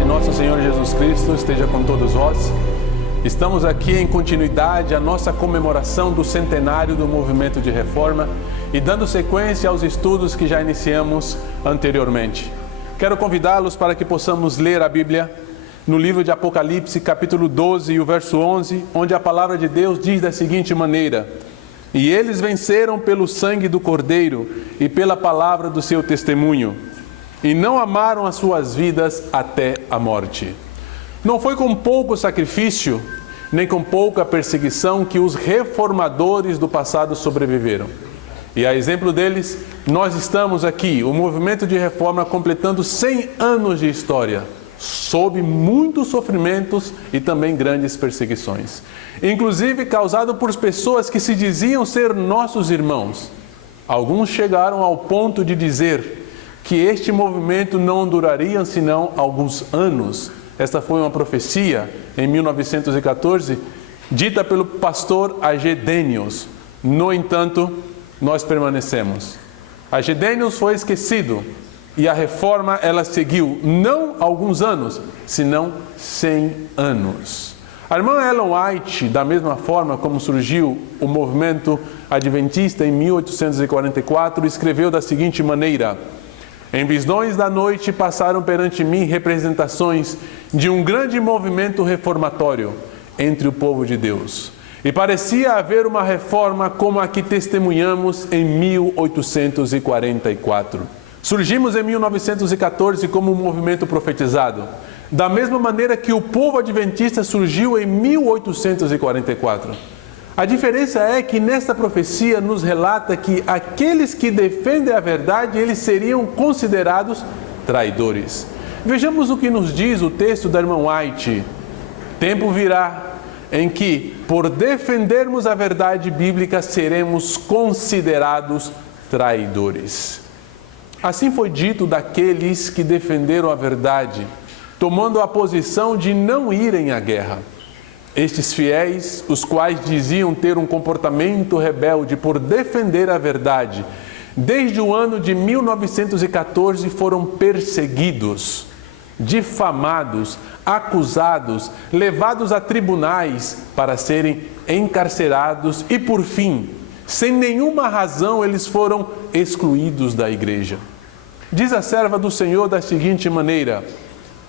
de nosso Senhor Jesus Cristo esteja com todos vós. Estamos aqui em continuidade à nossa comemoração do centenário do movimento de reforma e dando sequência aos estudos que já iniciamos anteriormente. Quero convidá-los para que possamos ler a Bíblia no livro de Apocalipse, capítulo 12 e o verso 11, onde a palavra de Deus diz da seguinte maneira: E eles venceram pelo sangue do Cordeiro e pela palavra do seu testemunho, e não amaram as suas vidas até a morte. Não foi com pouco sacrifício, nem com pouca perseguição que os reformadores do passado sobreviveram. E a exemplo deles, nós estamos aqui, o movimento de reforma completando 100 anos de história, sob muitos sofrimentos e também grandes perseguições. Inclusive causado por pessoas que se diziam ser nossos irmãos. Alguns chegaram ao ponto de dizer que este movimento não duraria senão alguns anos. Esta foi uma profecia em 1914, dita pelo pastor A.G. Daniels. No entanto, nós permanecemos. A.G. Daniels foi esquecido e a reforma ela seguiu não alguns anos, senão 100 anos. A irmã Ellen White, da mesma forma como surgiu o movimento adventista em 1844, escreveu da seguinte maneira: Em visões da noite passaram perante mim representações de um grande movimento reformatório entre o povo de Deus. E parecia haver uma reforma como a que testemunhamos em 1844. Surgimos em 1914 como um movimento profetizado, da mesma maneira que o povo adventista surgiu em 1844. A diferença é que nesta profecia nos relata que aqueles que defendem a verdade, eles seriam considerados traidores. Vejamos o que nos diz o texto da irmã White. Tempo virá em que, por defendermos a verdade bíblica, seremos considerados traidores. Assim foi dito daqueles que defenderam a verdade, tomando a posição de não irem à guerra. Estes fiéis, os quais diziam ter um comportamento rebelde por defender a verdade, desde o ano de 1914 foram perseguidos, difamados, acusados, levados a tribunais para serem encarcerados e, por fim, sem nenhuma razão, eles foram excluídos da igreja. Diz a serva do Senhor da seguinte maneira: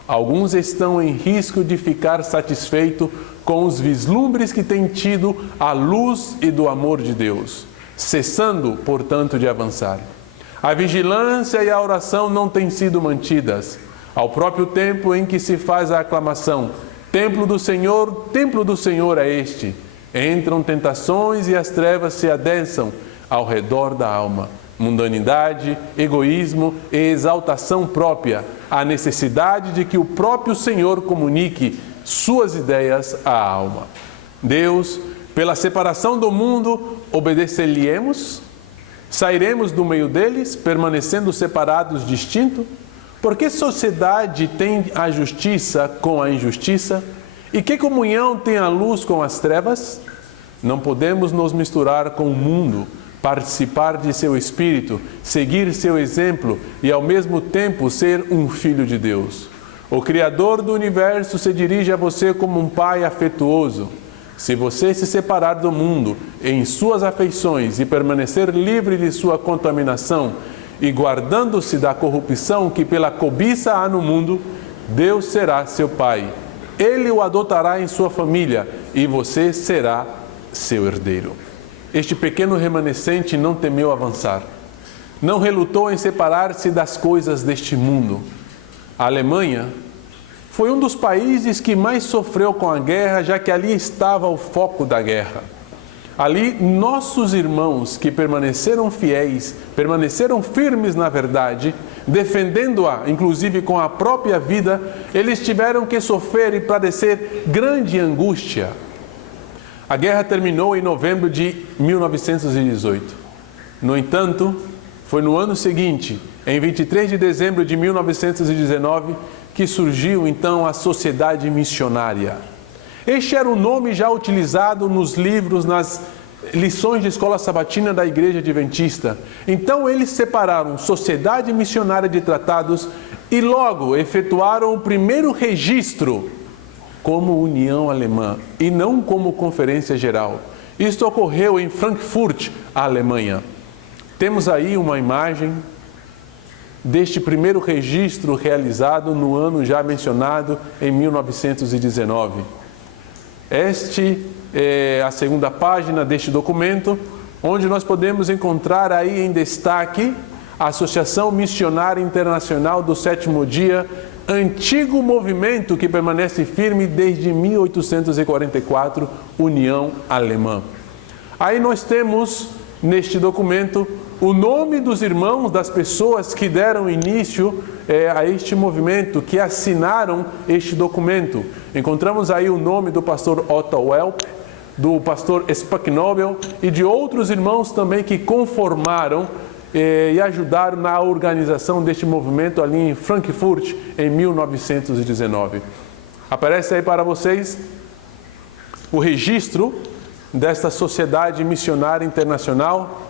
Alguns estão em risco de ficar satisfeitos com os vislumbres que têm tido a luz e do amor de Deus, cessando, portanto, de avançar. A vigilância e a oração não têm sido mantidas. Ao próprio tempo em que se faz a aclamação, templo do Senhor é este. Entram tentações e as trevas se adensam ao redor da alma. Mundanidade, egoísmo e exaltação própria, a necessidade de que o próprio Senhor comunique suas ideias à alma. Deus, pela separação do mundo, obedecer-lhe-emos? Sairemos do meio deles, permanecendo separados, distintos? Por que sociedade tem a justiça com a injustiça? E que comunhão tem a luz com as trevas? Não podemos nos misturar com o mundo, participar de seu espírito, seguir seu exemplo e ao mesmo tempo ser um filho de Deus. O Criador do universo se dirige a você como um pai afetuoso. Se você se separar do mundo em suas afeições e permanecer livre de sua contaminação e guardando-se da corrupção que pela cobiça há no mundo, Deus será seu pai. Ele o adotará em sua família e você será seu herdeiro. Este pequeno remanescente não temeu avançar. Não relutou em separar-se das coisas deste mundo. A Alemanha foi um dos países que mais sofreu com a guerra, já que ali estava o foco da guerra. Ali, nossos irmãos que permaneceram fiéis, permaneceram firmes na verdade, defendendo-a, inclusive com a própria vida, eles tiveram que sofrer e padecer grande angústia. A guerra terminou em novembro de 1918. No entanto, foi no ano seguinte, em 23 de dezembro de 1919, que surgiu então a Sociedade Missionária. Este era o nome já utilizado nos livros, nas lições de escola sabatina da Igreja Adventista. Então eles separaram Sociedade Missionária de Tratados e logo efetuaram o primeiro registro como União Alemã e não como Conferência Geral. Isto ocorreu em Frankfurt, Alemanha. Temos aí uma imagem deste primeiro registro realizado no ano já mencionado, em 1919. Este é a segunda página deste documento, onde nós podemos encontrar aí em destaque a Associação Missionária Internacional do Sétimo Dia, antigo movimento que permanece firme desde 1844, União Alemã. Aí nós temos neste documento o nome dos irmãos, das pessoas que deram início a este movimento, que assinaram este documento. Encontramos aí o nome do pastor Otto Welp, do pastor Spacknobel e de outros irmãos também que conformaram e ajudaram na organização deste movimento ali em Frankfurt, em 1919. Aparece aí para vocês o registro desta Sociedade Missionária Internacional,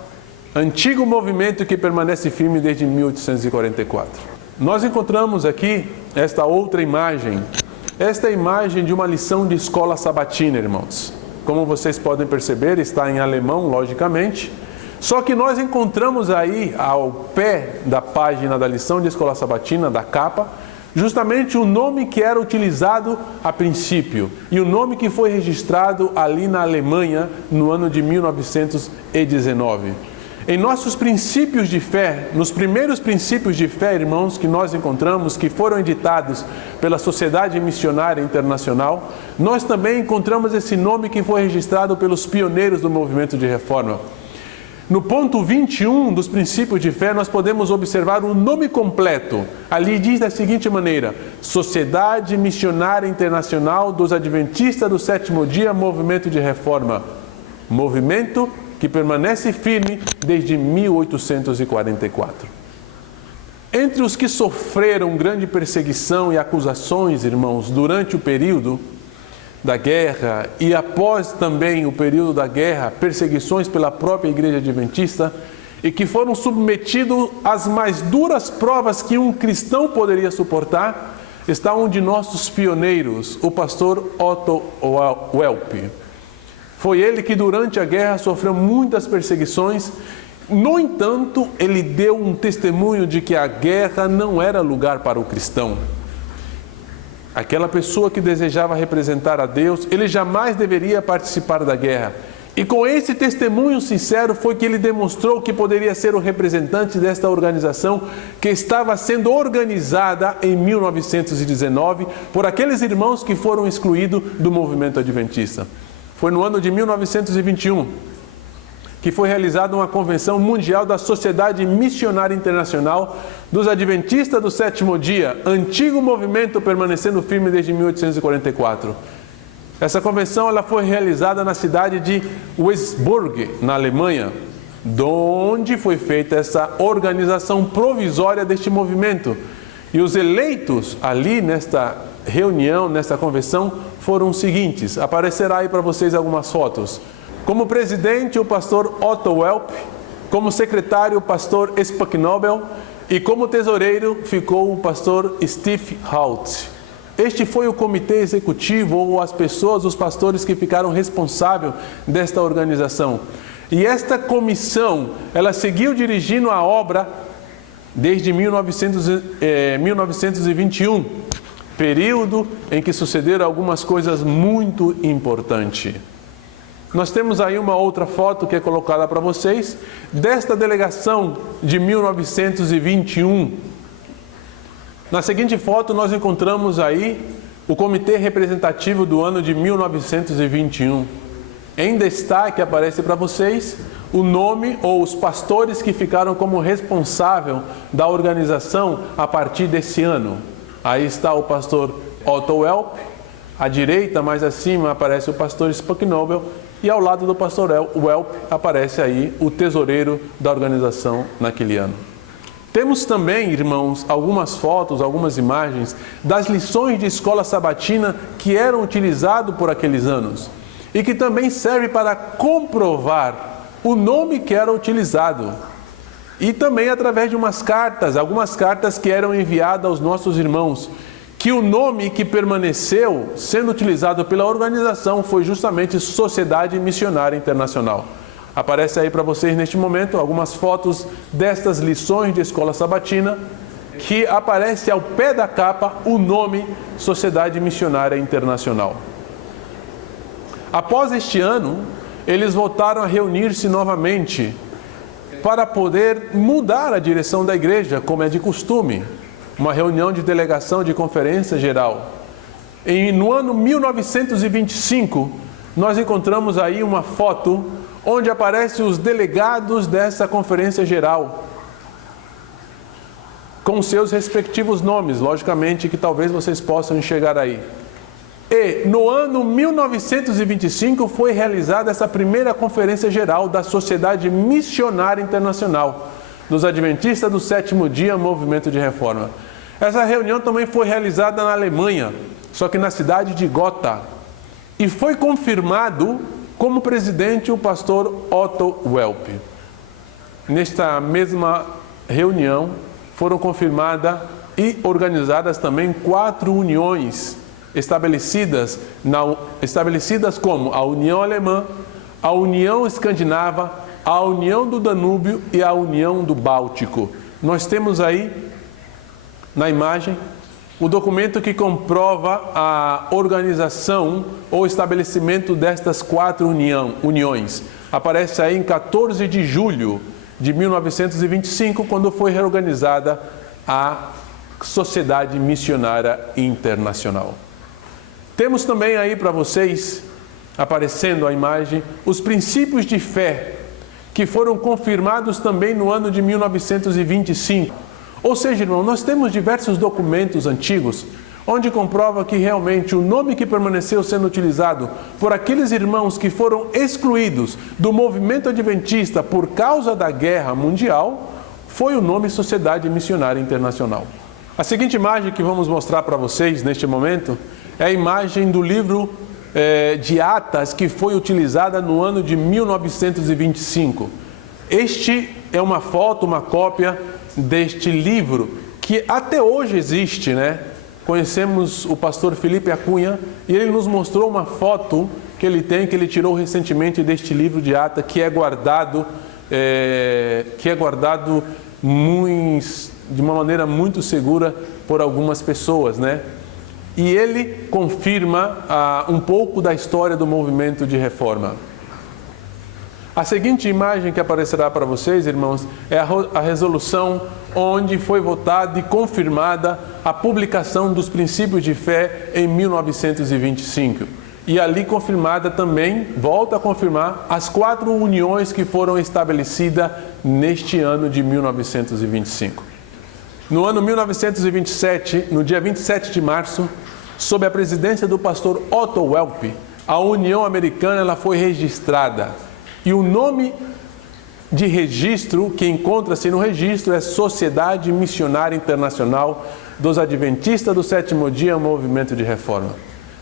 antigo movimento que permanece firme desde 1844. Nós encontramos aqui esta outra imagem. Esta é a imagem de uma lição de escola sabatina, irmãos. Como vocês podem perceber, está em alemão, logicamente. Só que nós encontramos aí, ao pé da página da lição de escola sabatina, da capa, justamente o nome que era utilizado a princípio e o nome que foi registrado ali na Alemanha no ano de 1919. Em nossos princípios de fé, nos primeiros princípios de fé, irmãos, que nós encontramos, que foram editados pela Sociedade Missionária Internacional, nós também encontramos esse nome que foi registrado pelos pioneiros do movimento de reforma. No ponto 21 dos princípios de fé, nós podemos observar o nome completo. Ali diz da seguinte maneira: Sociedade Missionária Internacional dos Adventistas do Sétimo Dia, Movimento de Reforma. Movimento que permanece firme desde 1844. Entre os que sofreram grande perseguição e acusações, irmãos, durante o período da guerra e após também o período da guerra, perseguições pela própria Igreja Adventista, e que foram submetidos às mais duras provas que um cristão poderia suportar, está um de nossos pioneiros, o pastor Otto Welp. Foi ele que durante a guerra sofreu muitas perseguições. No entanto, ele deu um testemunho de que a guerra não era lugar para o cristão. Aquela pessoa que desejava representar a Deus, ele jamais deveria participar da guerra. E com esse testemunho sincero foi que ele demonstrou que poderia ser o representante desta organização que estava sendo organizada em 1919 por aqueles irmãos que foram excluídos do movimento adventista. Foi no ano de 1921 que foi realizada uma convenção mundial da Sociedade Missionária Internacional dos Adventistas do Sétimo Dia, antigo movimento permanecendo firme desde 1844. Essa convenção ela foi realizada na cidade de Würzburg, na Alemanha, onde foi feita essa organização provisória deste movimento. E os eleitos ali nesta reunião, nesta convenção, foram os seguintes. Aparecerá aí para vocês algumas fotos. Como presidente, o pastor Otto Welp, como secretário, o pastor Spacknobel, e como tesoureiro ficou o pastor Steve Halt. Este foi o comitê executivo, ou as pessoas, os pastores que ficaram responsáveis desta organização. E esta comissão, ela seguiu dirigindo a obra desde 1921, período em que sucederam algumas coisas muito importantes. Nós temos aí uma outra foto que é colocada para vocês, desta delegação de 1921. Na seguinte foto nós encontramos aí o comitê representativo do ano de 1921. Em destaque aparece para vocês o nome ou os pastores que ficaram como responsável da organização a partir desse ano. Aí está o pastor Otto Welp, à direita, mais acima, aparece o pastor Spacknobel, e ao lado do pastor Welp aparece aí o tesoureiro da organização naquele ano. Temos também, irmãos, algumas fotos, algumas imagens das lições de escola sabatina que eram utilizadas por aqueles anos. e que também serve para comprovar o nome que era utilizado. E também através de algumas cartas que eram enviadas aos nossos irmãos, que o nome que permaneceu sendo utilizado pela organização foi justamente Sociedade Missionária Internacional. Aparece aí para vocês neste momento algumas fotos destas lições de escola sabatina, que aparece ao pé da capa o nome Sociedade Missionária Internacional. Após este ano, eles voltaram a reunir-se novamente para poder mudar a direção da igreja, como é de costume, uma reunião de delegação de conferência geral. E no ano 1925, nós encontramos aí uma foto onde aparecem os delegados dessa conferência geral, com seus respectivos nomes, logicamente, que talvez vocês possam enxergar aí. E no ano 1925 foi realizada essa primeira conferência geral da Sociedade Missionária Internacional, dos Adventistas do Sétimo Dia, Movimento de Reforma. Essa reunião também foi realizada na Alemanha, só que na cidade de Gotha, e foi confirmado como presidente o pastor Otto Welp. Nesta mesma reunião foram confirmadas e organizadas também 4 uniões estabelecidas como a União Alemã, a União Escandinava, a União do Danúbio e a União do Báltico. Nós temos aí na imagem o documento que comprova a organização ou estabelecimento destas 4 uniões. Aparece aí em 14 de julho de 1925, quando foi reorganizada a Sociedade Missionária Internacional. Temos também aí para vocês, aparecendo a imagem, os princípios de fé, que foram confirmados também no ano de 1925. Ou seja, irmão, nós temos diversos documentos antigos, onde comprova que realmente o nome que permaneceu sendo utilizado por aqueles irmãos que foram excluídos do movimento adventista por causa da guerra mundial, foi o nome Sociedade Missionária Internacional. A seguinte imagem que vamos mostrar para vocês neste momento é a imagem do livro de Atas que foi utilizada no ano de 1925. Este é uma foto, uma cópia deste livro que até hoje existe, né? Conhecemos o pastor Felipe Acunha e ele nos mostrou uma foto que ele tirou recentemente deste livro de Atas, que é guardado de uma maneira muito segura por algumas pessoas, né? E ele confirma um pouco da história do movimento de reforma. A seguinte imagem que aparecerá para vocês, irmãos, é a resolução onde foi votada e confirmada a publicação dos princípios de fé em 1925. E ali confirmada também, volta a confirmar, as 4 uniões que foram estabelecidas neste ano de 1925. No ano 1927, no dia 27 de março, sob a presidência do pastor Otto Welp, a União Americana ela foi registrada. E o nome de registro que encontra-se no registro é Sociedade Missionária Internacional dos Adventistas do Sétimo Dia, Movimento de Reforma.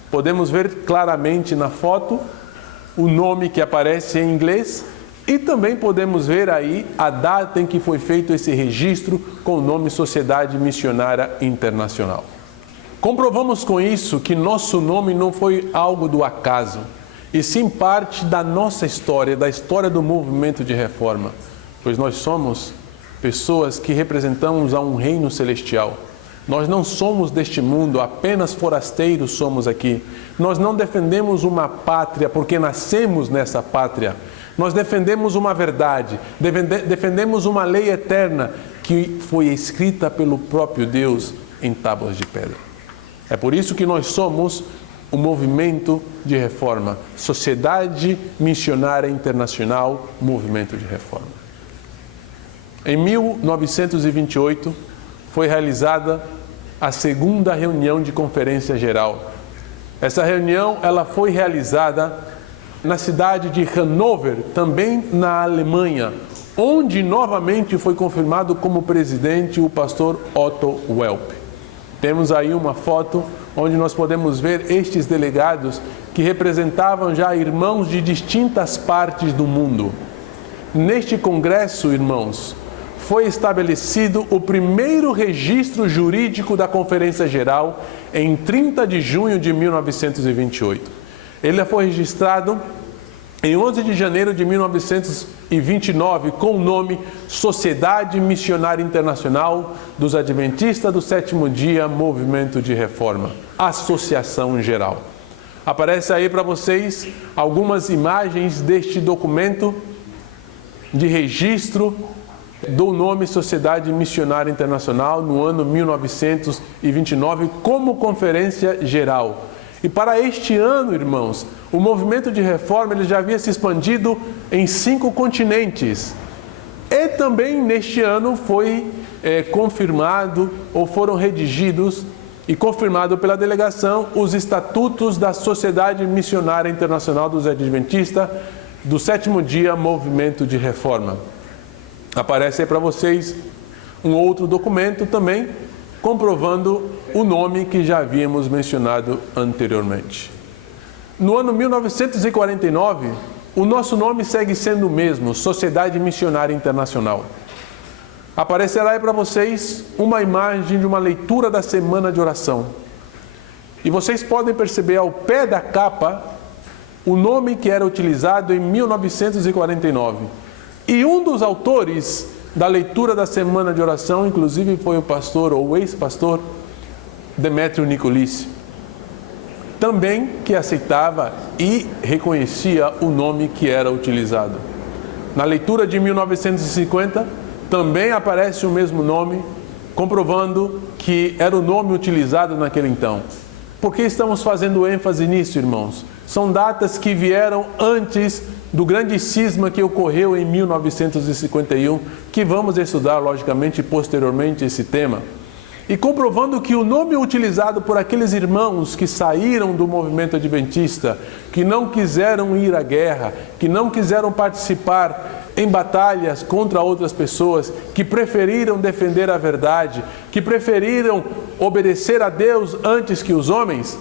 Podemos ver claramente na foto o nome que aparece em inglês e também podemos ver aí a data em que foi feito esse registro com o nome Sociedade Missionária Internacional. Comprovamos com isso que nosso nome não foi algo do acaso, e sim parte da nossa história, da história do movimento de reforma, pois nós somos pessoas que representamos a um reino celestial. Nós não somos deste mundo, apenas forasteiros somos aqui. Nós não defendemos uma pátria porque nascemos nessa pátria. Nós defendemos uma verdade, defendemos uma lei eterna que foi escrita pelo próprio Deus em tábuas de pedra. É por isso que nós somos o movimento de reforma, Sociedade Missionária Internacional, Movimento de Reforma. Em 1928, foi realizada a segunda reunião de conferência geral. Essa reunião ela foi realizada na cidade de Hannover, também na Alemanha, onde novamente foi confirmado como presidente o pastor Otto Welp. Temos aí uma foto onde nós podemos ver estes delegados que representavam já irmãos de distintas partes do mundo. Neste congresso, irmãos, foi estabelecido o primeiro registro jurídico da Conferência Geral em 30 de junho de 1928. Ele foi registrado em 11 de janeiro de 1929 com o nome Sociedade Missionária Internacional dos Adventistas do Sétimo Dia, Movimento de Reforma, Associação Geral. Aparece aí para vocês algumas imagens deste documento de registro do nome Sociedade Missionária Internacional no ano 1929 como Conferência Geral. E para este ano, irmãos, o movimento de reforma ele já havia se expandido em 5 continentes. E também neste ano foi confirmado ou foram redigidos e confirmado pela delegação os estatutos da Sociedade Missionária Internacional dos Adventistas do Sétimo Dia, Movimento de Reforma. Aparece aí para vocês um outro documento também, comprovando o nome que já havíamos mencionado anteriormente. No ano 1949, o nosso nome segue sendo o mesmo, Sociedade Missionária Internacional. Aparecerá aí para vocês uma imagem de uma leitura da Semana de Oração. E vocês podem perceber ao pé da capa o nome que era utilizado em 1949. E um dos autores da leitura da Semana de Oração, inclusive, foi o pastor ou ex-pastor Demétrio Nicolice, também que aceitava e reconhecia o nome que era utilizado. Na leitura de 1950, também aparece o mesmo nome, comprovando que era o nome utilizado naquele então. Por que estamos fazendo ênfase nisso, irmãos? São datas que vieram antes do grande cisma que ocorreu em 1951, que vamos estudar, logicamente, posteriormente esse tema. E comprovando que o nome utilizado por aqueles irmãos que saíram do movimento adventista, que não quiseram ir à guerra, que não quiseram participar em batalhas contra outras pessoas, que preferiram defender a verdade, que preferiram obedecer a Deus antes que os homens,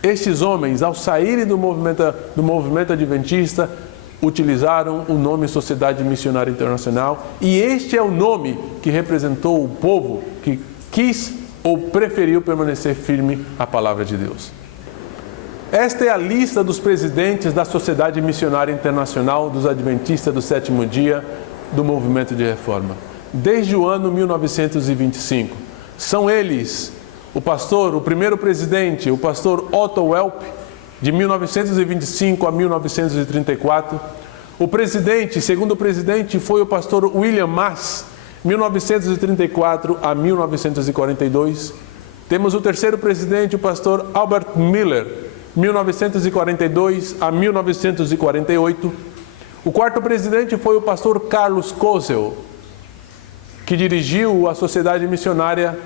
estes homens, ao saírem do movimento adventista, utilizaram o nome Sociedade Missionária Internacional, e este é o nome que representou o povo que quis ou preferiu permanecer firme à palavra de Deus. Esta é a lista dos presidentes da Sociedade Missionária Internacional dos Adventistas do Sétimo Dia do Movimento de Reforma, desde o ano 1925. São eles: o primeiro presidente, o pastor Otto Welp, de 1925 a 1934. Segundo presidente, foi o pastor William Mass, 1934 a 1942. Temos o terceiro presidente, o pastor Albert Miller, 1942 a 1948. O quarto presidente foi o pastor Carlos Kozel, que dirigiu a Sociedade Missionária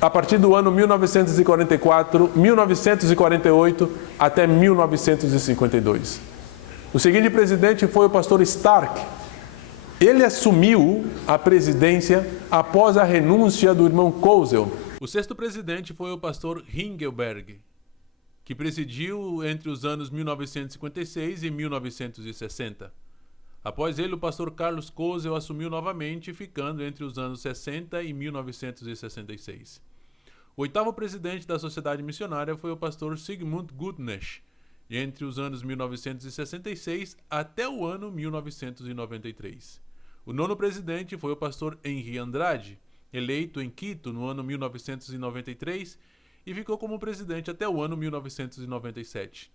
a partir do ano 1948 até 1952. O seguinte presidente foi o pastor Stark. Ele assumiu a presidência após a renúncia do irmão Kozel. O sexto presidente foi o pastor Ringelberg, que presidiu entre os anos 1956 e 1960. Após ele, o pastor Carlos Kozel assumiu novamente, ficando entre os anos 60 e 1966. O oitavo presidente da Sociedade Missionária foi o pastor Sigmund Gutnesch, entre os anos 1966 até o ano 1993. O nono presidente foi o pastor Henri Andrade, eleito em Quito no ano 1993 e ficou como presidente até o ano 1997.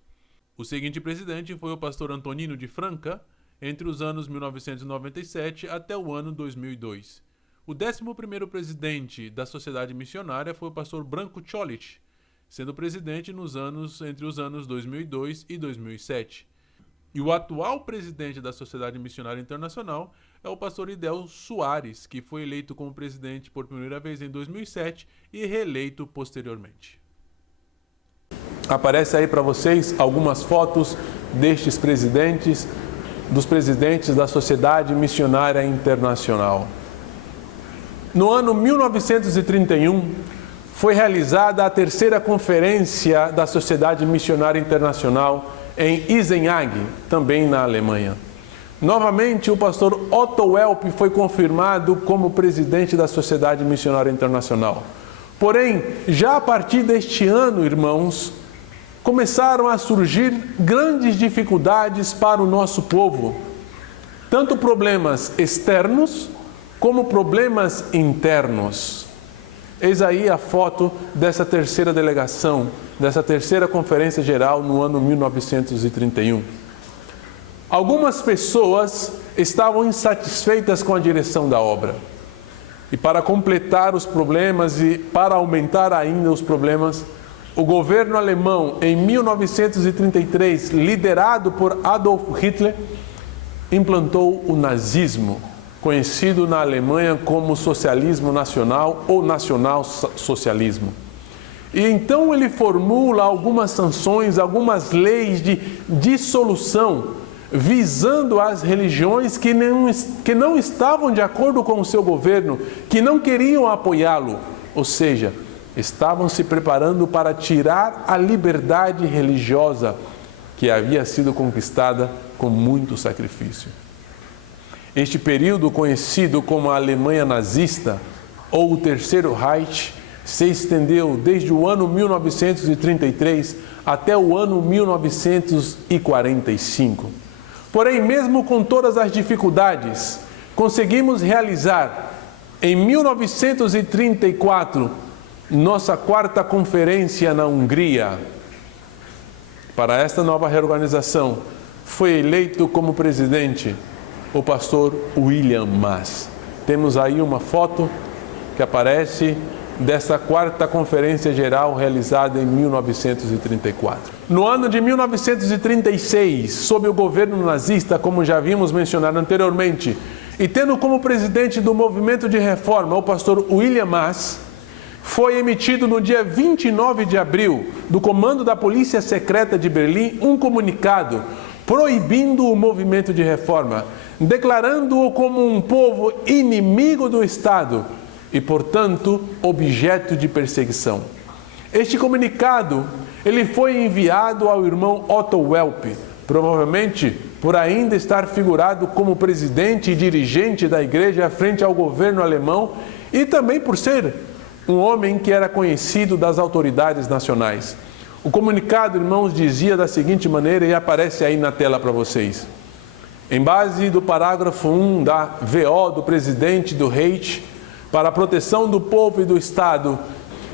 O seguinte presidente foi o pastor Antonino de Franca, entre os anos 1997 até o ano 2002. O 11º presidente da Sociedade Missionária foi o pastor Branko Cholic, sendo presidente entre os anos 2002 e 2007. E o atual presidente da Sociedade Missionária Internacional é o pastor Idel Soares, que foi eleito como presidente por primeira vez em 2007 e reeleito posteriormente. Aparece aí para vocês algumas fotos destes presidentes, dos presidentes da Sociedade Missionária Internacional. No ano 1931, foi realizada a terceira conferência da Sociedade Missionária Internacional em Eisenach, também na Alemanha. Novamente, o pastor Otto Welp foi confirmado como presidente da Sociedade Missionária Internacional. Porém, já a partir deste ano, irmãos, começaram a surgir grandes dificuldades para o nosso povo, tanto problemas externos como problemas internos. Eis aí a foto dessa terceira delegação, dessa terceira conferência geral no ano 1931. Algumas pessoas estavam insatisfeitas com a direção da obra. E para completar os problemas e para aumentar ainda os problemas, o governo alemão, em 1933, liderado por Adolf Hitler, implantou o nazismo, conhecido na Alemanha como socialismo nacional ou nacional-socialismo. E então ele formula algumas sanções, algumas leis de dissolução, visando as religiões que não estavam de acordo com o seu governo, que não queriam apoiá-lo, ou seja, estavam se preparando para tirar a liberdade religiosa que havia sido conquistada com muito sacrifício. Este período, conhecido como a Alemanha nazista ou o Terceiro Reich, se estendeu desde o ano 1933 até o ano 1945. Porém, mesmo com todas as dificuldades, conseguimos realizar, em 1934, nossa quarta conferência na Hungria. Para esta nova reorganização, foi eleito como presidente o pastor William Maas. Temos aí uma foto que aparece dessa quarta conferência geral realizada em 1934. No ano de 1936, sob o governo nazista, como já vimos mencionado anteriormente, e tendo como presidente do movimento de reforma o pastor William Maas, foi emitido no dia 29 de abril, do comando da Polícia Secreta de Berlim, um comunicado proibindo o movimento de reforma, declarando-o como um povo inimigo do Estado e, portanto, objeto de perseguição. Este comunicado, ele foi enviado ao irmão Otto Welp, provavelmente por ainda estar figurado como presidente e dirigente da igreja frente ao governo alemão e também por ser um homem que era conhecido das autoridades nacionais. O comunicado, irmãos, dizia da seguinte maneira e aparece aí na tela para vocês. Em base do parágrafo 1 da VO do presidente do Reich, para a proteção do povo e do Estado,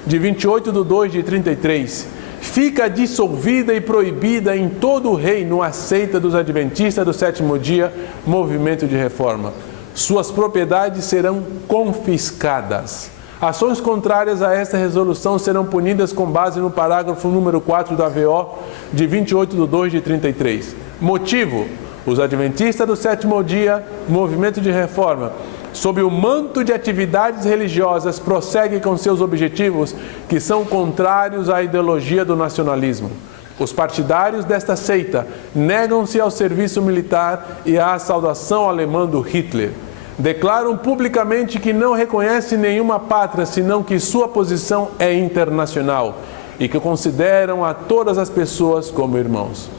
de 28/2/33, fica dissolvida e proibida em todo o reino a seita dos adventistas do sétimo dia, movimento de reforma. Suas propriedades serão confiscadas. Ações contrárias a esta resolução serão punidas com base no parágrafo número 4 da VO, de 28/2/33. Motivo: os adventistas do sétimo dia, movimento de reforma, sob o manto de atividades religiosas, prosseguem com seus objetivos que são contrários à ideologia do nacionalismo. Os partidários desta seita negam-se ao serviço militar e à saudação alemã do Hitler. Declaram publicamente que não reconhecem nenhuma pátria, senão que sua posição é internacional e que consideram a todas as pessoas como irmãos.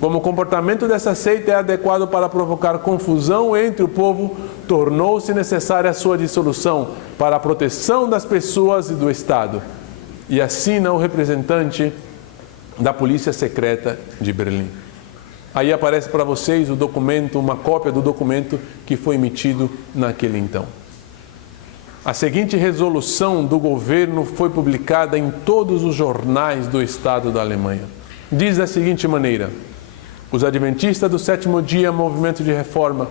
Como o comportamento dessa seita é adequado para provocar confusão entre o povo, tornou-se necessária a sua dissolução para a proteção das pessoas e do Estado. E assina o representante da Polícia Secreta de Berlim. Aí aparece para vocês o documento, uma cópia do documento que foi emitido naquele então. A seguinte resolução do governo foi publicada em todos os jornais do Estado da Alemanha. Diz da seguinte maneira: os adventistas do sétimo dia, movimento de reforma,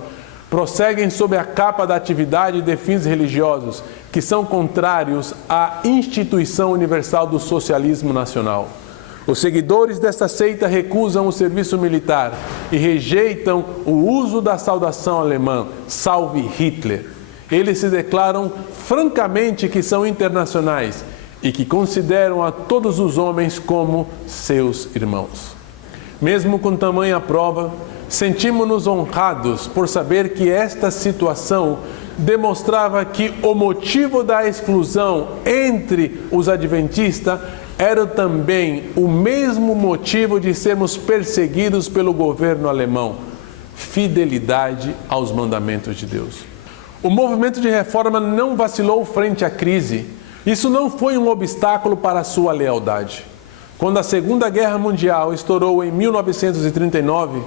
prosseguem sob a capa da atividade de fins religiosos que são contrários à instituição universal do socialismo nacional. Os seguidores desta seita recusam o serviço militar e rejeitam o uso da saudação alemã, Salve Hitler. Eles se declaram francamente que são internacionais e que consideram a todos os homens como seus irmãos. Mesmo com tamanha prova, sentimos-nos honrados por saber que esta situação demonstrava que o motivo da exclusão entre os adventistas era também o mesmo motivo de sermos perseguidos pelo governo alemão: fidelidade aos mandamentos de Deus. O movimento de reforma não vacilou frente à crise. Isso não foi um obstáculo para a sua lealdade. Quando a Segunda Guerra Mundial estourou em 1939,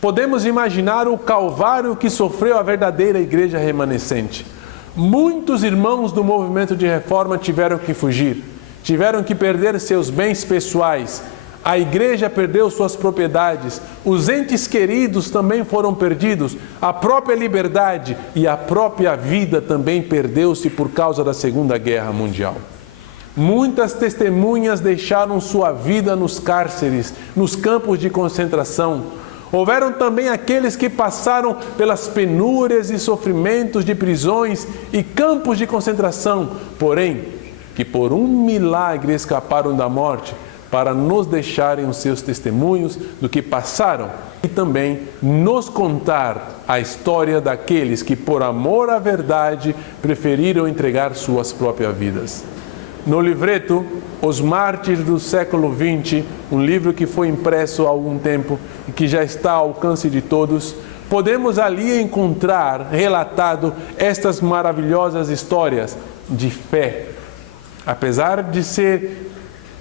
podemos imaginar o calvário que sofreu a verdadeira igreja remanescente. Muitos irmãos do movimento de reforma tiveram que fugir, tiveram que perder seus bens pessoais, a igreja perdeu suas propriedades, os entes queridos também foram perdidos, a própria liberdade e a própria vida também perdeu-se por causa da Segunda Guerra Mundial. Muitas testemunhas deixaram sua vida nos cárceres, nos campos de concentração. Houveram também aqueles que passaram pelas penúrias e sofrimentos de prisões e campos de concentração, porém, que por um milagre escaparam da morte para nos deixarem os seus testemunhos do que passaram e também nos contar a história daqueles que, por amor à verdade, preferiram entregar suas próprias vidas. No livreto Os Mártires do Século XX, um livro que foi impresso há algum tempo e que já está ao alcance de todos, podemos ali encontrar relatado estas maravilhosas histórias de fé. Apesar de ser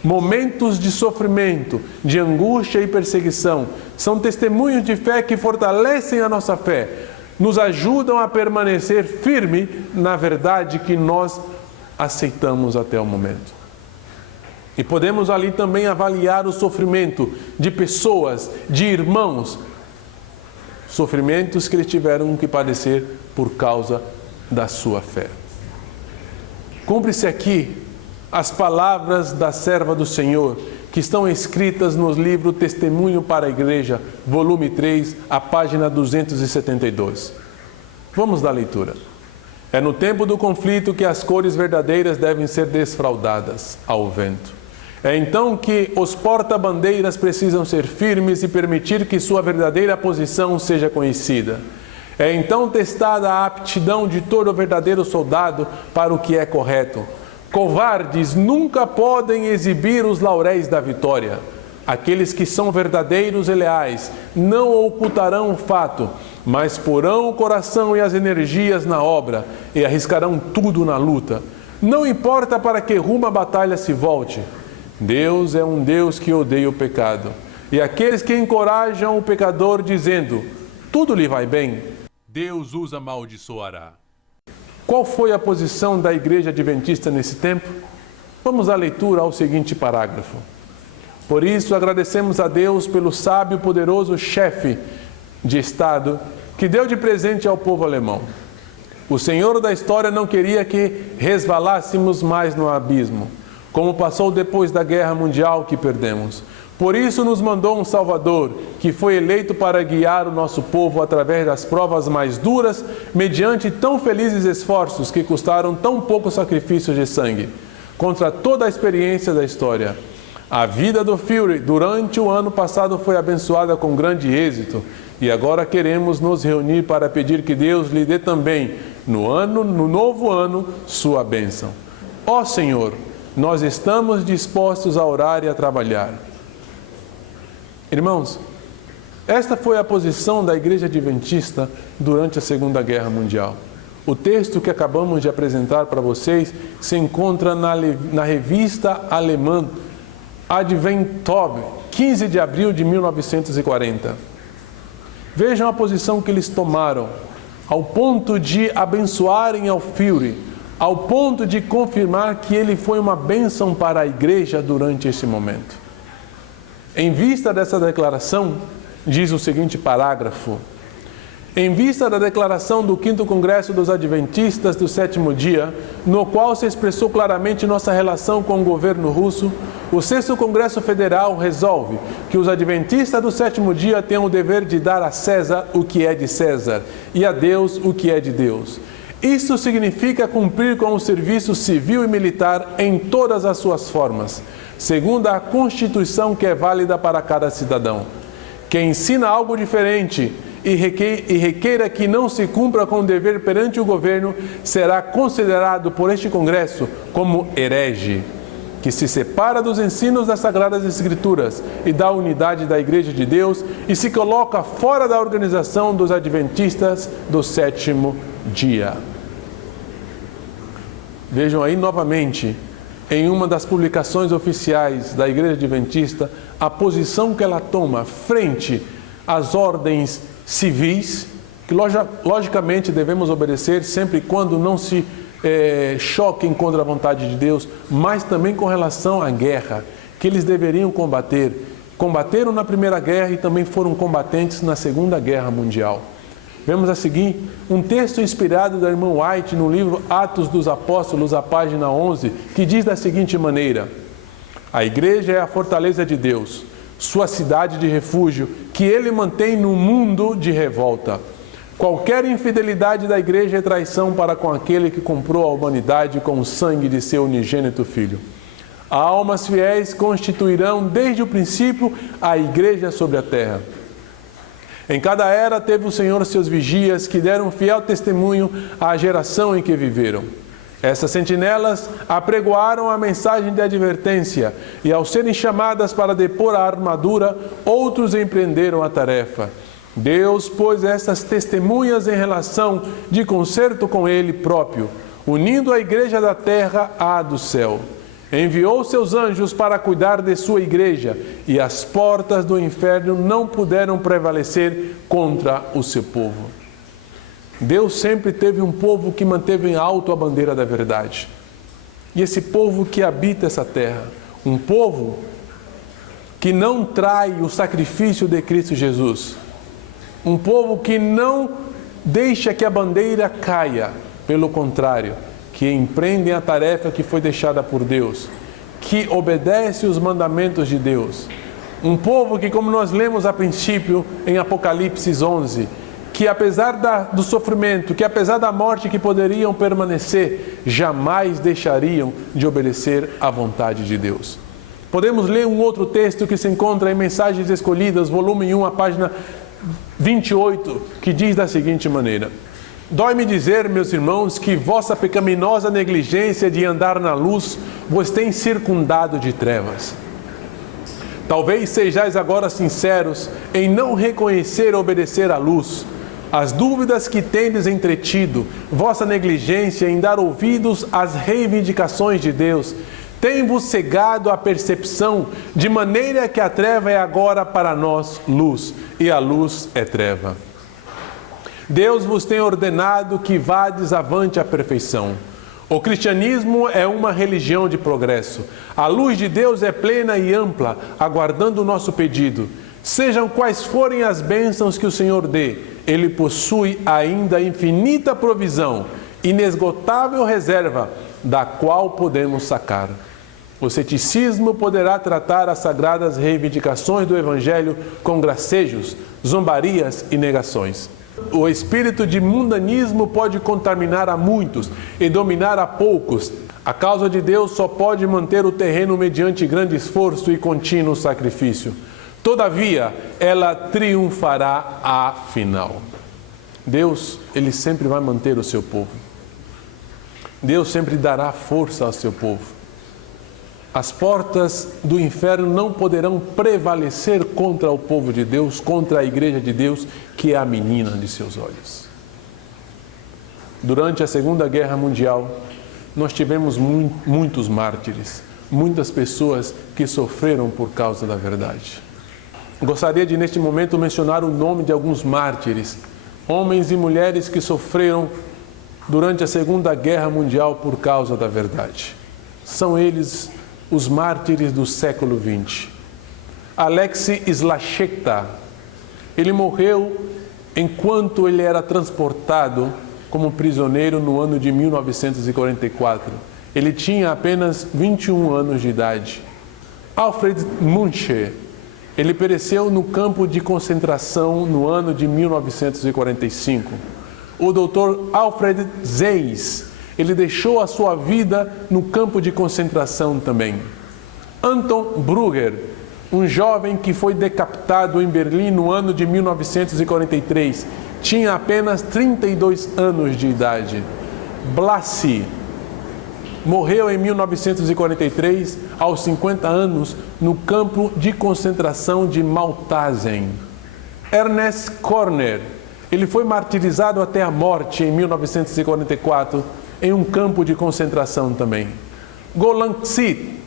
momentos de sofrimento, de angústia e perseguição, são testemunhos de fé que fortalecem a nossa fé, nos ajudam a permanecer firme na verdade que nós aceitamos até o momento. E podemos ali também avaliar o sofrimento de pessoas, de irmãos, sofrimentos que eles tiveram que padecer por causa da sua fé. Cumpre-se aqui as palavras da serva do Senhor, que estão escritas no livro Testemunho para a Igreja, volume 3, a página 272. Vamos dar leitura. É no tempo do conflito que as cores verdadeiras devem ser desfraldadas ao vento. É então que os porta-bandeiras precisam ser firmes e permitir que sua verdadeira posição seja conhecida. É então testada a aptidão de todo verdadeiro soldado para o que é correto. Covardes nunca podem exibir os lauréis da vitória. Aqueles que são verdadeiros e leais não ocultarão o fato, mas porão o coração e as energias na obra e arriscarão tudo na luta. Não importa para que rumo a batalha se volte. Deus é um Deus que odeia o pecado. E aqueles que encorajam o pecador dizendo, tudo lhe vai bem, Deus os amaldiçoará. Qual foi a posição da igreja adventista nesse tempo? Vamos à leitura ao seguinte parágrafo. Por isso, agradecemos a Deus pelo sábio e poderoso chefe de Estado que deu de presente ao povo alemão. O Senhor da história não queria que resvalássemos mais no abismo, como passou depois da Guerra Mundial que perdemos. Por isso nos mandou um Salvador, que foi eleito para guiar o nosso povo através das provas mais duras, mediante tão felizes esforços que custaram tão pouco sacrifício de sangue, contra toda a experiência da história. A vida do Führer durante o ano passado foi abençoada com grande êxito, e agora queremos nos reunir para pedir que Deus lhe dê também, no novo ano, sua bênção. Ó Senhor, nós estamos dispostos a orar e a trabalhar. Irmãos, esta foi a posição da Igreja Adventista durante a Segunda Guerra Mundial. O texto que acabamos de apresentar para vocês se encontra na revista alemã Adventtag, 15 de abril de 1940. Vejam a posição que eles tomaram, ao ponto de abençoarem ao Führer, ao ponto de confirmar que ele foi uma bênção para a Igreja durante esse momento. Em vista dessa declaração, diz o seguinte parágrafo: em vista da declaração do 5º Congresso dos Adventistas do Sétimo Dia, no qual se expressou claramente nossa relação com o governo russo, o 6º Congresso Federal resolve que os Adventistas do Sétimo Dia têm o dever de dar a César o que é de César e a Deus o que é de Deus. Isso significa cumprir com o serviço civil e militar em todas as suas formas, segundo a Constituição que é válida para cada cidadão. Quem ensina algo diferente e requeira que não se cumpra com o dever perante o governo, será considerado por este Congresso como herege, que se separa dos ensinos das Sagradas Escrituras e da unidade da Igreja de Deus e se coloca fora da organização dos Adventistas do sétimo dia. Vejam aí novamente, em uma das publicações oficiais da Igreja Adventista, a posição que ela toma frente às ordens civis, que logicamente devemos obedecer sempre e quando não se choquem contra a vontade de Deus, mas também com relação à guerra, que eles deveriam combater. Combateram na Primeira Guerra e também foram combatentes na Segunda Guerra Mundial. Vemos a seguir um texto inspirado da irmã White no livro Atos dos Apóstolos, a página 11, que diz da seguinte maneira: a igreja é a fortaleza de Deus, sua cidade de refúgio, que ele mantém no mundo de revolta. Qualquer infidelidade da igreja é traição para com aquele que comprou a humanidade com o sangue de seu unigênito Filho. Almas fiéis constituirão desde o princípio a igreja sobre a terra. Em cada era teve o Senhor seus vigias que deram fiel testemunho à geração em que viveram. Essas sentinelas apregoaram a mensagem de advertência e, ao serem chamadas para depor a armadura, outros empreenderam a tarefa. Deus pôs essas testemunhas em relação de concerto com Ele próprio, unindo a igreja da terra à do céu. Enviou seus anjos para cuidar de sua igreja, e as portas do inferno não puderam prevalecer contra o seu povo. Deus sempre teve um povo que manteve em alto a bandeira da verdade. E esse povo que habita essa terra, um povo que não trai o sacrifício de Cristo Jesus, um povo que não deixa que a bandeira caia, pelo contrário, que empreendem a tarefa que foi deixada por Deus, que obedece os mandamentos de Deus. Um povo que, como nós lemos a princípio em Apocalipse 11, que apesar do sofrimento, que apesar da morte que poderiam permanecer, jamais deixariam de obedecer à vontade de Deus. Podemos ler um outro texto que se encontra em Mensagens Escolhidas, volume 1, a página 28, que diz da seguinte maneira: dói-me dizer, meus irmãos, que vossa pecaminosa negligência de andar na luz vos tem circundado de trevas. Talvez sejais agora sinceros em não reconhecer e obedecer à luz. As dúvidas que tendes entretido, vossa negligência em dar ouvidos às reivindicações de Deus, tem-vos cegado a percepção, de maneira que a treva é agora para nós luz, e a luz é treva. Deus vos tem ordenado que vades avante à perfeição. O cristianismo é uma religião de progresso. A luz de Deus é plena e ampla, aguardando o nosso pedido. Sejam quais forem as bênçãos que o Senhor dê, Ele possui ainda infinita provisão, inesgotável reserva, da qual podemos sacar. O ceticismo poderá tratar as sagradas reivindicações do Evangelho com gracejos, zombarias e negações. O espírito de mundanismo pode contaminar a muitos e dominar a poucos. A causa de Deus só pode manter o terreno mediante grande esforço e contínuo sacrifício. Todavia, ela triunfará afinal. Deus, Ele sempre vai manter o seu povo. Deus sempre dará força ao seu povo. As portas do inferno não poderão prevalecer contra o povo de Deus, contra a igreja de Deus, que é a menina de seus olhos. Durante a Segunda Guerra Mundial, nós tivemos muitos mártires, muitas pessoas que sofreram por causa da verdade. Gostaria de, neste momento, mencionar o nome de alguns mártires, homens e mulheres que sofreram durante a Segunda Guerra Mundial por causa da verdade. São eles os mártires do século XX. Alexei Slashekta, ele morreu enquanto ele era transportado como prisioneiro no ano de 1944. Ele tinha apenas 21 anos de idade. Alfred Muncher, ele pereceu no campo de concentração no ano de 1945. O Dr. Alfred Zeiss, ele deixou a sua vida no campo de concentração também. Anton Brugger, um jovem que foi decapitado em Berlim no ano de 1943. Tinha apenas 32 anos de idade. Blassi morreu em 1943, aos 50 anos, no campo de concentração de Mauthausen. Ernest Corner, ele foi martirizado até a morte em 1944, em um campo de concentração também. Golan Tsit,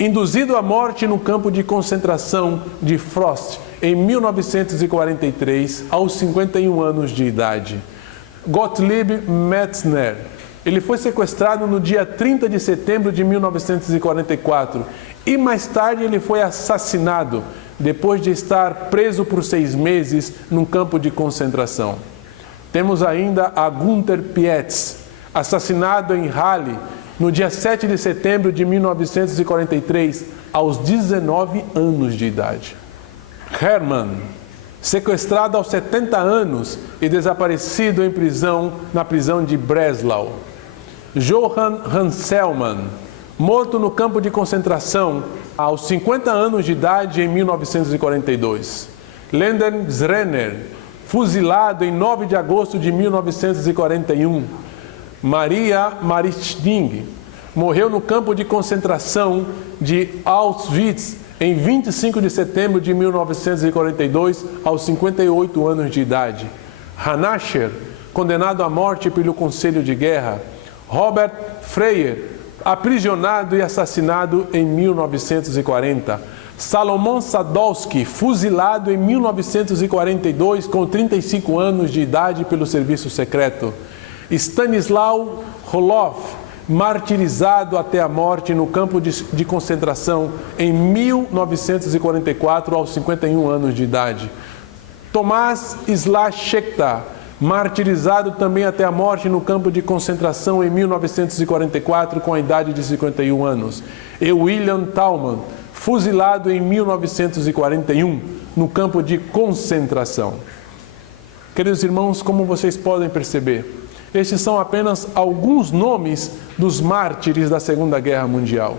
induzido à morte no campo de concentração de Frost, em 1943, aos 51 anos de idade. Gottlieb Metzner, ele foi sequestrado no dia 30 de setembro de 1944 e mais tarde ele foi assassinado depois de estar preso por 6 meses num campo de concentração. Temos ainda a Gunther Pietz, assassinado em Halle no dia 7 de setembro de 1943, aos 19 anos de idade. Hermann, sequestrado aos 70 anos e desaparecido em prisão, na prisão de Breslau. Johann Hanselmann, morto no campo de concentração aos 50 anos de idade em 1942. Lenden Zrenner, fuzilado em 9 de agosto de 1941. Maria Marichning, morreu no campo de concentração de Auschwitz em 25 de setembro de 1942, aos 58 anos de idade. Hanascher, condenado à morte pelo Conselho de Guerra. Robert Freyer, aprisionado e assassinado em 1940. Salomon Sadowski, fuzilado em 1942 com 35 anos de idade pelo serviço secreto. Stanislaw Roloff, martirizado até a morte no campo de concentração em 1944 aos 51 anos de idade. Tomás Slashekta, martirizado também até a morte no campo de concentração em 1944 com a idade de 51 anos. E William Thalmann, fuzilado em 1941 no campo de concentração. Queridos irmãos, como vocês podem perceber, estes são apenas alguns nomes dos mártires da Segunda Guerra Mundial.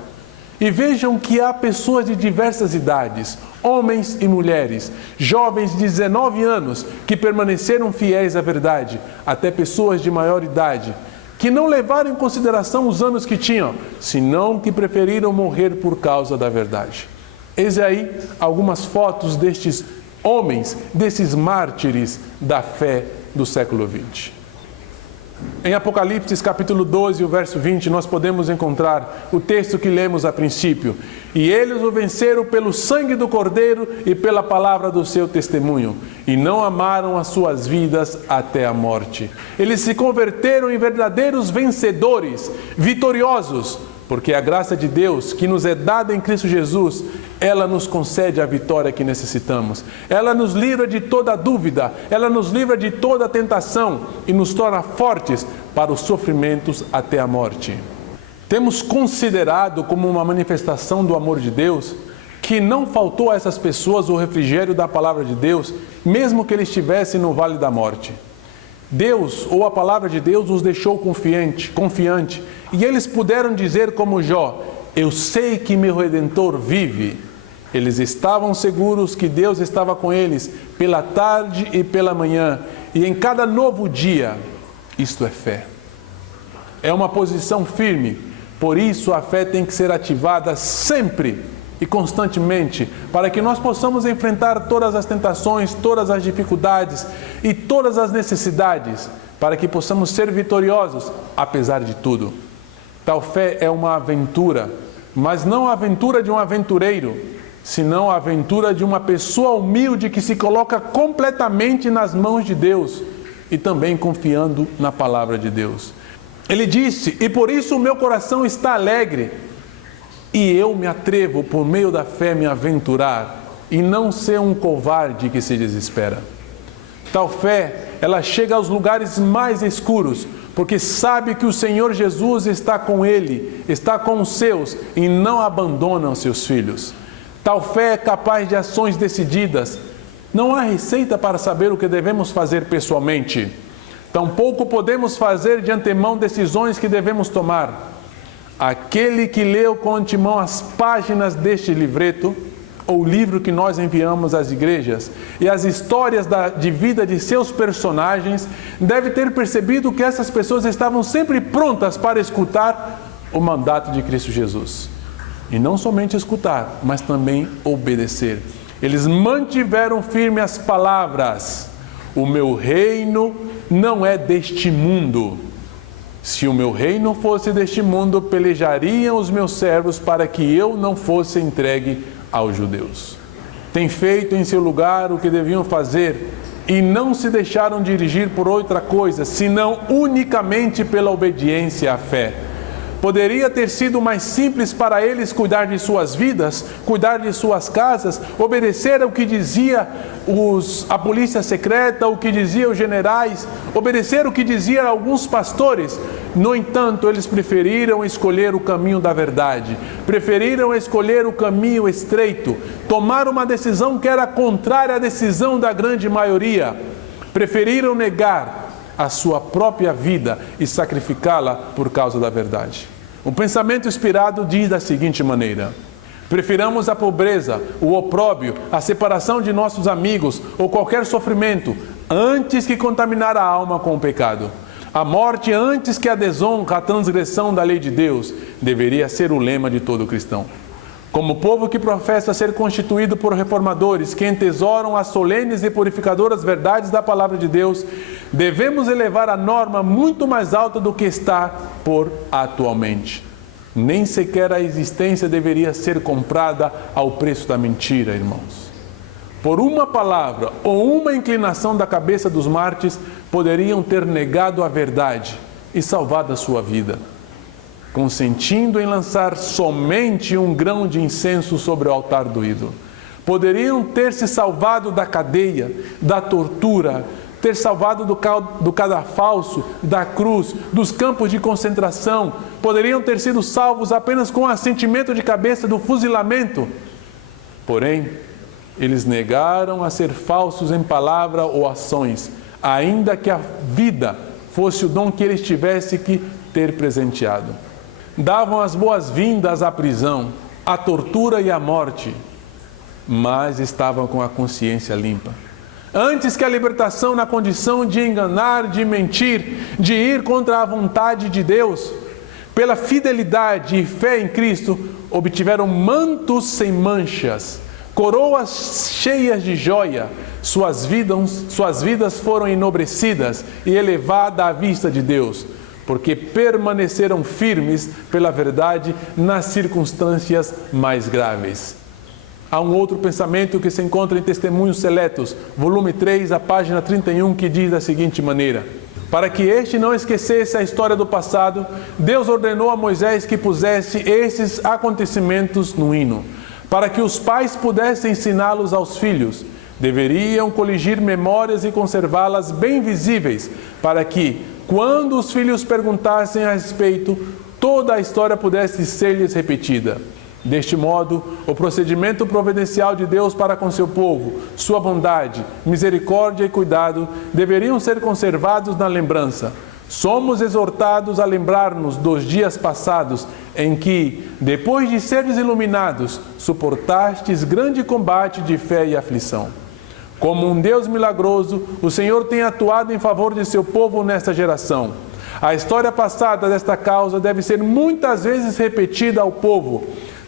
E vejam que há pessoas de diversas idades, homens e mulheres, jovens de 19 anos que permaneceram fiéis à verdade, até pessoas de maior idade, que não levaram em consideração os anos que tinham, senão que preferiram morrer por causa da verdade. Eis aí algumas fotos destes homens, desses mártires da fé do século XX. Em Apocalipse, capítulo 12, o verso 20, nós podemos encontrar o texto que lemos a princípio. E eles o venceram pelo sangue do Cordeiro e pela palavra do seu testemunho, e não amaram as suas vidas até a morte. Eles se converteram em verdadeiros vencedores, vitoriosos, porque a graça de Deus, que nos é dada em Cristo Jesus, ela nos concede a vitória que necessitamos. Ela nos livra de toda dúvida, ela nos livra de toda tentação e nos torna fortes para os sofrimentos até a morte. Temos considerado como uma manifestação do amor de Deus que não faltou a essas pessoas o refrigério da palavra de Deus, mesmo que eles estivessem no vale da morte. Deus, ou a palavra de Deus, os deixou confiante, e eles puderam dizer como Jó: eu sei que meu Redentor vive. Eles estavam seguros que Deus estava com eles pela tarde e pela manhã, e em cada novo dia. Isto é fé. É uma posição firme, por isso a fé tem que ser ativada sempre e constantemente, para que nós possamos enfrentar todas as tentações, todas as dificuldades e todas as necessidades, para que possamos ser vitoriosos, apesar de tudo. Tal fé é uma aventura, mas não a aventura de um aventureiro, senão a aventura de uma pessoa humilde que se coloca completamente nas mãos de Deus e também confiando na palavra de Deus. Ele disse: e por isso o meu coração está alegre, e eu me atrevo, por meio da fé, me aventurar, e não ser um covarde que se desespera. Tal fé, ela chega aos lugares mais escuros, porque sabe que o Senhor Jesus está com ele, está com os seus, e não abandona os seus filhos. Tal fé é capaz de ações decididas. Não há receita para saber o que devemos fazer pessoalmente. Tampouco podemos fazer de antemão decisões que devemos tomar. Aquele que leu com antemão as páginas deste livreto, ou livro que nós enviamos às igrejas, e as histórias de vida de seus personagens, deve ter percebido que essas pessoas estavam sempre prontas para escutar o mandato de Cristo Jesus. E não somente escutar, mas também obedecer. Eles mantiveram firme as palavras: o meu reino não é deste mundo. Se o meu reino fosse deste mundo, pelejariam os meus servos para que eu não fosse entregue aos judeus. Têm feito em seu lugar o que deviam fazer e não se deixaram dirigir por outra coisa, senão unicamente pela obediência à fé. Poderia ter sido mais simples para eles cuidar de suas vidas, cuidar de suas casas, obedecer ao que dizia a polícia secreta, o que diziam os generais, obedecer o que diziam alguns pastores. No entanto, eles preferiram escolher o caminho da verdade, preferiram escolher o caminho estreito, tomar uma decisão que era contrária à decisão da grande maioria. Preferiram negar a sua própria vida e sacrificá-la por causa da verdade. O pensamento inspirado diz da seguinte maneira: prefiramos a pobreza, o opróbrio, a separação de nossos amigos ou qualquer sofrimento antes que contaminar a alma com o pecado. A morte antes que a desonra, a transgressão da lei de Deus, deveria ser o lema de todo cristão. Como povo que professa ser constituído por reformadores que entesouram as solenes e purificadoras verdades da palavra de Deus, devemos elevar a norma muito mais alta do que está por atualmente. Nem sequer a existência deveria ser comprada ao preço da mentira, irmãos. Por uma palavra ou uma inclinação da cabeça dos mártires, poderiam ter negado a verdade e salvado a sua vida, consentindo em lançar somente um grão de incenso sobre o altar do ídolo. Poderiam ter se salvado da cadeia, da tortura, ter salvado do cadafalso, da cruz, dos campos de concentração. Poderiam ter sido salvos apenas com o assentimento de cabeça do fuzilamento. Porém, eles negaram a ser falsos em palavra ou ações, ainda que a vida fosse o dom que eles tivessem que ter presenteado. Davam as boas-vindas à prisão, à tortura e à morte, mas estavam com a consciência limpa. Antes que a libertação na condição de enganar, de mentir, de ir contra a vontade de Deus, pela fidelidade e fé em Cristo, obtiveram mantos sem manchas, coroas cheias de joia. Suas vidas foram enobrecidas e elevadas à vista de Deus, porque permaneceram firmes pela verdade nas circunstâncias mais graves. Há um outro pensamento que se encontra em Testemunhos Seletos, volume 3, a página 31, que diz da seguinte maneira: para que este não esquecesse a história do passado, Deus ordenou a Moisés que pusesse esses acontecimentos no hino, para que os pais pudessem ensiná-los aos filhos. Deveriam coligir memórias e conservá-las bem visíveis, para que, quando os filhos perguntassem a respeito, toda a história pudesse ser-lhes repetida. Deste modo, o procedimento providencial de Deus para com seu povo, sua bondade, misericórdia e cuidado, deveriam ser conservados na lembrança. Somos exortados a lembrar-nos dos dias passados, em que, depois de seres iluminados, suportastes grande combate de fé e aflição. Como um Deus milagroso, o Senhor tem atuado em favor de seu povo nesta geração. A história passada desta causa deve ser muitas vezes repetida ao povo,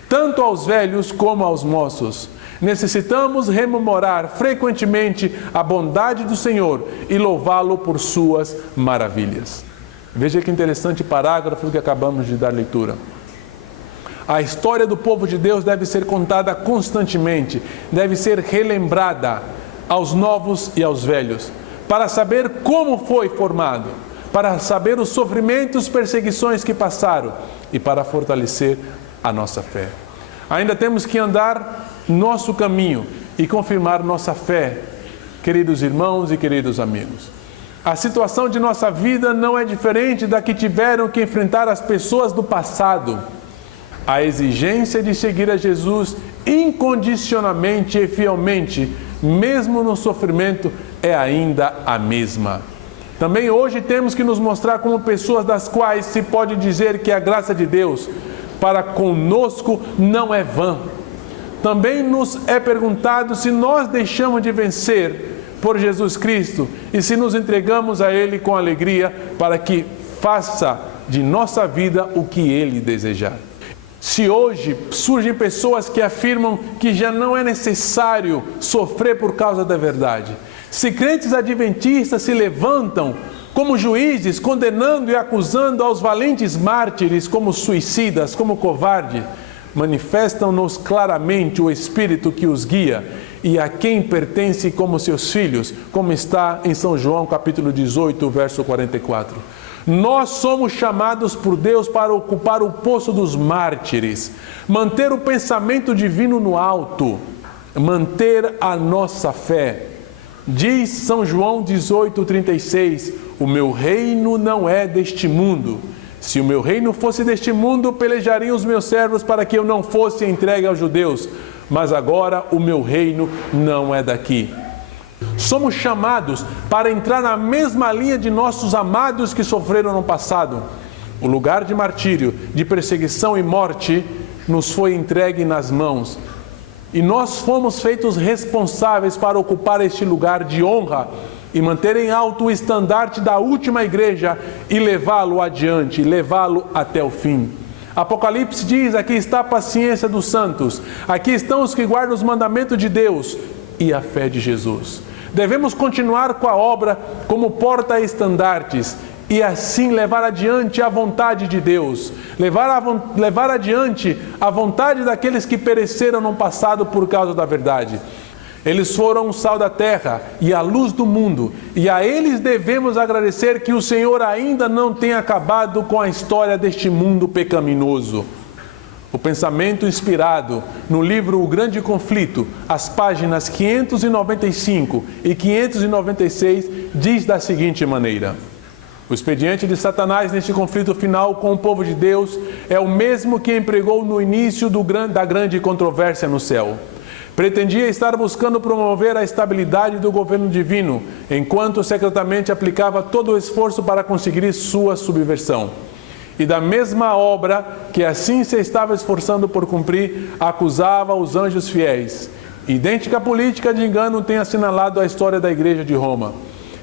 tanto aos velhos como aos moços. Necessitamos rememorar frequentemente a bondade do Senhor e louvá-lo por suas maravilhas. Veja que interessante parágrafo que acabamos de dar leitura. A história do povo de Deus deve ser contada constantemente, deve ser relembrada aos novos e aos velhos, para saber como foi formado, para saber os sofrimentos, perseguições que passaram e para fortalecer a nossa fé. Ainda temos que andar nosso caminho e confirmar nossa fé, queridos irmãos e queridos amigos. A situação de nossa vida não é diferente da que tiveram que enfrentar as pessoas do passado. A exigência de seguir a Jesus incondicionalmente e fielmente, mesmo no sofrimento, é ainda a mesma. Também hoje temos que nos mostrar como pessoas das quais se pode dizer que a graça de Deus para conosco não é vã. também nos é perguntado se nós deixamos de vencer por Jesus Cristo e se nos entregamos a Ele com alegria para que faça de nossa vida o que Ele desejar. Se hoje surgem pessoas que afirmam que já não é necessário sofrer por causa da verdade, se crentes adventistas se levantam como juízes, condenando e acusando aos valentes mártires como suicidas, como covardes, manifestam-nos claramente o Espírito que os guia e a quem pertence como seus filhos, como está em São João capítulo 18, verso 44. Nós somos chamados por Deus para ocupar o posto dos mártires, manter o pensamento divino no alto, manter a nossa fé. Diz São João 18,36, o meu reino não é deste mundo. Se o meu reino fosse deste mundo, pelejariam os meus servos para que eu não fosse entregue aos judeus. Mas agora o meu reino não é daqui. Somos chamados para entrar na mesma linha de nossos amados que sofreram no passado. O lugar de martírio, de perseguição e morte nos foi entregue nas mãos. E nós fomos feitos responsáveis para ocupar este lugar de honra e manter em alto o estandarte da última igreja e levá-lo adiante, levá-lo até o fim. Apocalipse diz, aqui está a paciência dos santos, aqui estão os que guardam os mandamentos de Deus e a fé de Jesus. Devemos continuar com a obra como porta-estandartes e assim levar adiante a vontade de Deus, levar adiante a vontade daqueles que pereceram no passado por causa da verdade. Eles foram o sal da terra e a luz do mundo, e a eles devemos agradecer que o Senhor ainda não tenha acabado com a história deste mundo pecaminoso. O pensamento inspirado no livro O Grande Conflito, as páginas 595 e 596, diz da seguinte maneira: o expediente de Satanás neste conflito final com o povo de Deus é o mesmo que empregou no início da grande controvérsia no céu. Pretendia estar buscando promover a estabilidade do governo divino, enquanto secretamente aplicava todo o esforço para conseguir sua subversão. E da mesma obra que assim se estava esforçando por cumprir, acusava os anjos fiéis. Idêntica política de engano tem assinalado a história da Igreja de Roma.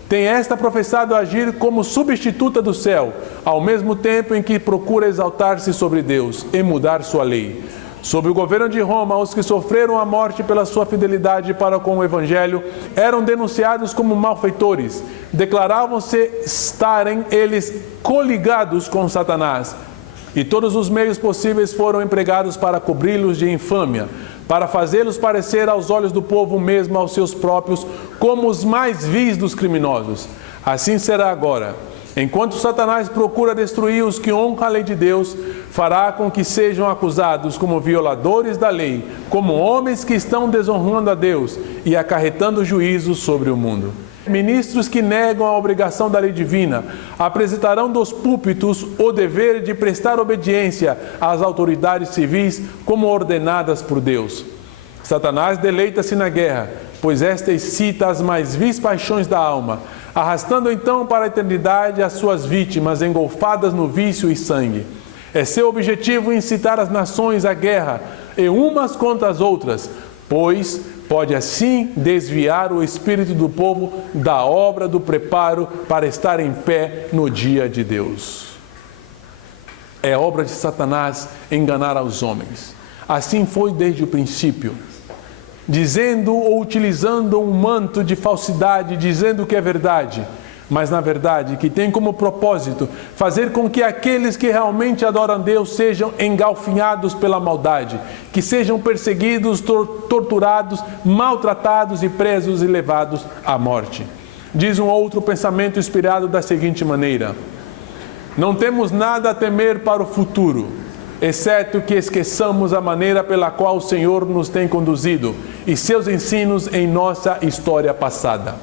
Tem esta professado agir como substituta do céu, ao mesmo tempo em que procura exaltar-se sobre Deus e mudar sua lei. Sob o governo de Roma, os que sofreram a morte pela sua fidelidade para com o Evangelho eram denunciados como malfeitores. Declaravam-se estarem eles coligados com Satanás. E todos os meios possíveis foram empregados para cobri-los de infâmia, para fazê-los parecer aos olhos do povo, mesmo aos seus próprios, como os mais vis dos criminosos. Assim será agora. Enquanto Satanás procura destruir os que honram a lei de Deus, fará com que sejam acusados como violadores da lei, como homens que estão desonrando a Deus e acarretando juízo sobre o mundo. Ministros que negam a obrigação da lei divina apresentarão dos púlpitos o dever de prestar obediência às autoridades civis como ordenadas por Deus. Satanás deleita-se na guerra, pois esta excita as mais vis paixões da alma, arrastando então para a eternidade as suas vítimas engolfadas no vício e sangue. É seu objetivo incitar as nações à guerra, e umas contra as outras, pois pode assim desviar o espírito do povo da obra do preparo para estar em pé no dia de Deus. É obra de Satanás enganar aos homens. Assim foi desde o princípio. Dizendo ou utilizando um manto de falsidade, dizendo que é verdade, mas na verdade que tem como propósito fazer com que aqueles que realmente adoram a Deus sejam engalfinhados pela maldade, que sejam perseguidos, torturados, maltratados e presos e levados à morte. Diz um outro pensamento inspirado da seguinte maneira: não temos nada a temer para o futuro, exceto que esqueçamos a maneira pela qual o Senhor nos tem conduzido e seus ensinos em nossa história passada.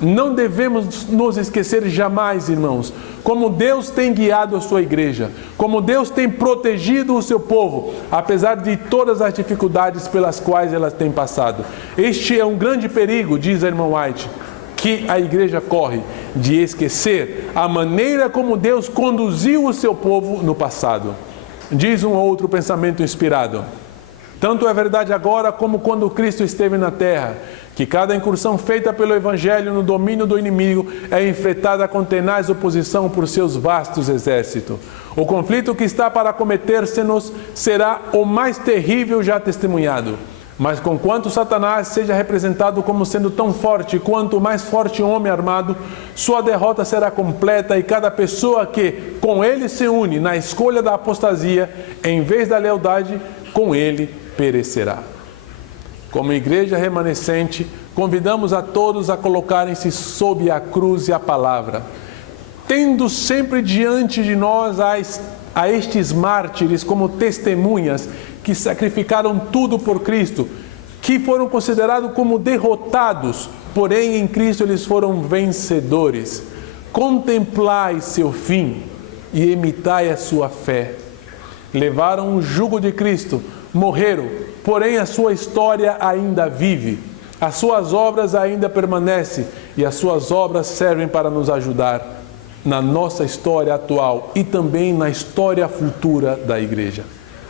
Não devemos nos esquecer jamais, irmãos, como Deus tem guiado a sua igreja, como Deus tem protegido o seu povo, apesar de todas as dificuldades pelas quais elas têm passado. Este é um grande perigo, diz a irmã White, que a igreja corre, de esquecer a maneira como Deus conduziu o seu povo no passado. Diz um outro pensamento inspirado: Tanto é verdade agora como quando Cristo esteve na terra, que cada incursão feita pelo Evangelho no domínio do inimigo é enfrentada com tenaz oposição por seus vastos exércitos. O conflito que está para cometer-se-nos será o mais terrível já testemunhado. Mas conquanto Satanás seja representado como sendo tão forte quanto o mais forte homem armado, sua derrota será completa e cada pessoa que com ele se une na escolha da apostasia, em vez da lealdade, com ele perecerá. Como igreja remanescente, convidamos a todos a colocarem-se sob a cruz e a palavra, tendo sempre diante de nós a estes mártires como testemunhas que sacrificaram tudo por Cristo, que foram considerados como derrotados, porém em Cristo eles foram vencedores. Contemplai seu fim e imitai a sua fé. Levaram o jugo de Cristo, morreram, porém a sua história ainda vive, as suas obras ainda permanecem e as suas obras servem para nos ajudar na nossa história atual e também na história futura da igreja.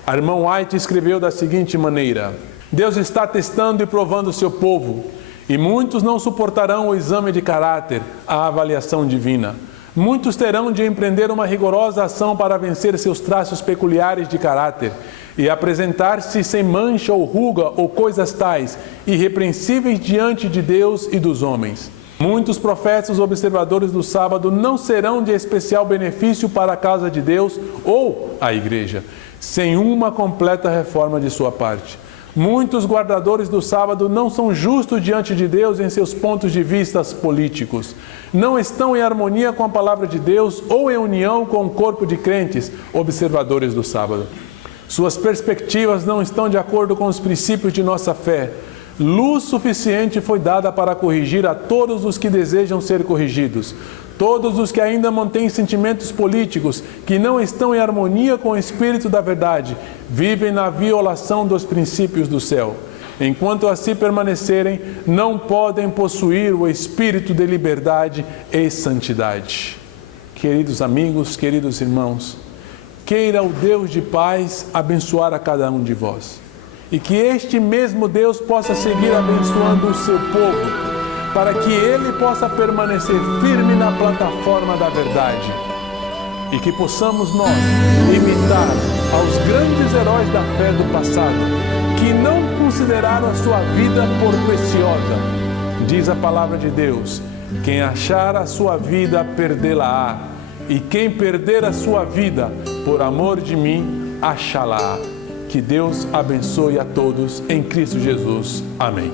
A irmã White escreveu da seguinte maneira: Deus está testando e provando o seu povo, e muitos não suportarão o exame de caráter, a avaliação divina. Muitos terão de empreender uma rigorosa ação para vencer seus traços peculiares de caráter e apresentar-se sem mancha ou ruga ou coisas tais, irrepreensíveis diante de Deus e dos homens. Muitos profetas observadores do sábado não serão de especial benefício para a causa de Deus ou a igreja, sem uma completa reforma de sua parte. Muitos guardadores do sábado não são justos diante de Deus em seus pontos de vista políticos. Não estão em harmonia com a palavra de Deus ou em união com o corpo de crentes, observadores do sábado. Suas perspectivas não estão de acordo com os princípios de nossa fé. Luz suficiente foi dada para corrigir a todos os que desejam ser corrigidos. Todos os que ainda mantêm sentimentos políticos, que não estão em harmonia com o Espírito da verdade, vivem na violação dos princípios do céu. Enquanto assim permanecerem, não podem possuir o Espírito de liberdade e santidade. Queridos amigos, queridos irmãos, queira o Deus de paz abençoar a cada um de vós. E que este mesmo Deus possa seguir abençoando o seu povo, para que ele possa permanecer firme na plataforma da verdade. E que possamos nós imitar aos grandes heróis da fé do passado, que não consideraram a sua vida por preciosa. Diz a palavra de Deus: quem achar a sua vida, perdê-la-á. E quem perder a sua vida, por amor de mim, achá-la-á. Que Deus abençoe a todos em Cristo Jesus. Amém.